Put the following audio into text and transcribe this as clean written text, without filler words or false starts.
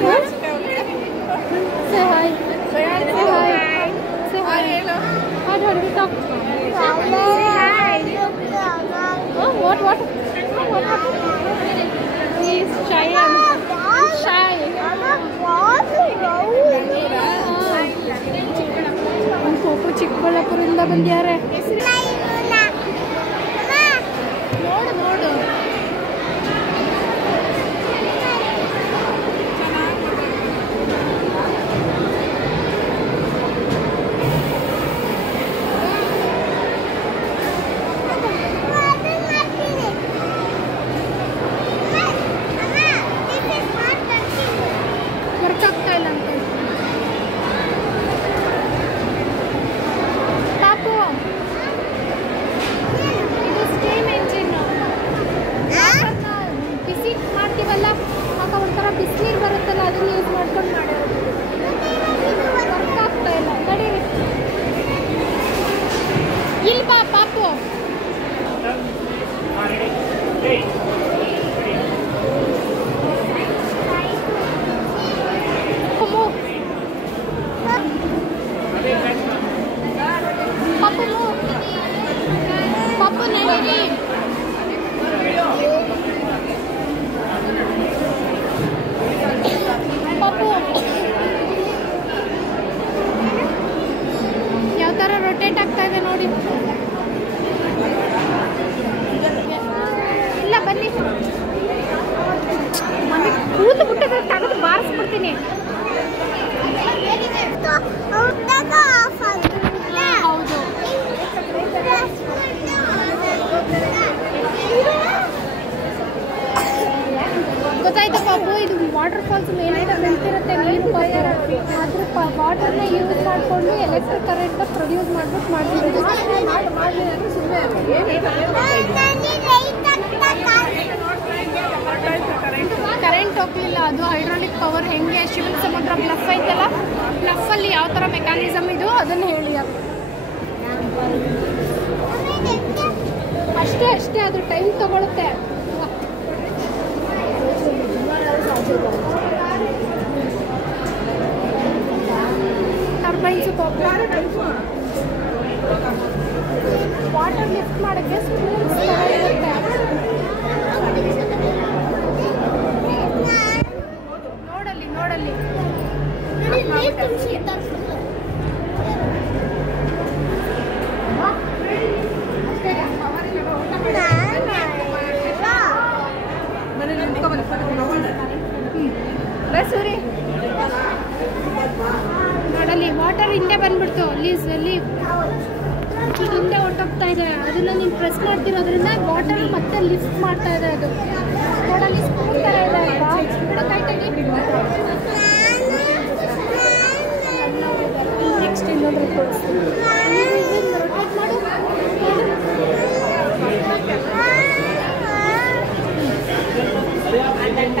Say hi. Say hi. Say hi. How do you talk? Say hi. Oh, what? What happened? He's shy. I'm shy. Coco ಚಿಕ್ಕಬಳ್ಳಾಪುರದಿಂದ ಬಂದಿದ್ದಾರೆ. ನೋಡು work ಆಗ್ತಾ ಇಲ್ಲ ಅಂತ ಪಾಪು. ಇದು steam engine. ಬಿಸಿ ಮಾಡ್ತೀವಲ್ಲ ಆಗ ಒಂಥರ ಬಿಸಿನೀರು ಬರುತ್ತಲ್ಲ ಅದನ್ನು ಯೂಸ್ ಮಾಡ್ಕೊಂಡು ಮಾಡಿರೋದು. ವರ್ಕ್ ಆಗ್ತಾ ಇಲ್ಲ. ನಡೀರಿ ಇಲ್ಲಿ ಬಾ ಪಾಪು. ಪಾಪು ನಡೀರಿ. ಪಾಪು ಯಾವ ಥರ ರೊಟೇಟ್ ಆಗ್ತಾ ಇದೆ ನೋಡಿ. ಇಲ್ಲ ಬನ್ನಿ. ಮನೆ ಕೂತು ಬಿಟ್ಟಿದ್ರೆ ತೆಗೆದು ಬಾರಿಸ್ಬಿಡ್ತೀನಿ. ಹೌದು ಗೊತ್ತಾಯ್ತು ಪಾಪು. ಇದು ವಾಟರ್ ಫಾಲ್ಸ್ ಮೇಲೆ ನಿಂತಿರುತ್ತೆ ನೀರು ಅದ್ರ ವಾಟರ್ನ ಯೂಸ್ ಮಾಡಿಕೊಂಡು ಎಲೆಕ್ಟ್ರಿಕ್ ಕರೆಂಟ್ನ ಪ್ರೊಡ್ಯೂಸ್ ಮಾಡ್ಬಿಟ್ಟು ಮಾಡ್ತಿರೋದು. ಕರೆಂಟ್ ಹೋಗ್ಲಿಲ್ಲ. ಅದು ಹೈಡ್ರಾಲಿಕ್ ಪವರ್. ಹೆಂಗೆ ಶಿವನ ಸಮುದ್ರ ಬ್ಲಫ್ ಐತಲ್ಲ, ಬ್ಲಫಲ್ಲಿ ಯಾವ ಥರ ಮೆಕ್ಯಾನಿಸಮ್ ಇದು ಅದನ್ನು ಹೇಳಿ. ಅದು ಅಷ್ಟೇ ಅದು ಟೈಮ್ ತಗೊಳುತ್ತೆ. ಟರ್ಬೈನ್ಸ್ ವಾಟರ್ ಲಿಫ್ಟ್ ಮಾಡೋಕ್ಕೆ ಸ್ಪೂನ್ಸ್ ಇರುತ್ತೆ. ನೋಡಲ್ಲಿ ಸೂರಿ ನೋಡಲ್ಲಿ ವಾಟರ್ ಹಿಂದೆ ಬಂದ್ಬಿಡ್ತು. ಅಲ್ಲಿ ಹಿಂದೆ ಹೊಟ್ಟೋಗ್ತಾ ಇದೆ. ಅದನ್ನ ನೀನು ಪ್ರೆಸ್ ಮಾಡ್ತಿರೋದ್ರಿಂದ ವಾಟರ್ ಮತ್ತೆ ಲಿಫ್ಟ್ ಮಾಡ್ತಾ ಇದೆ ಅದು.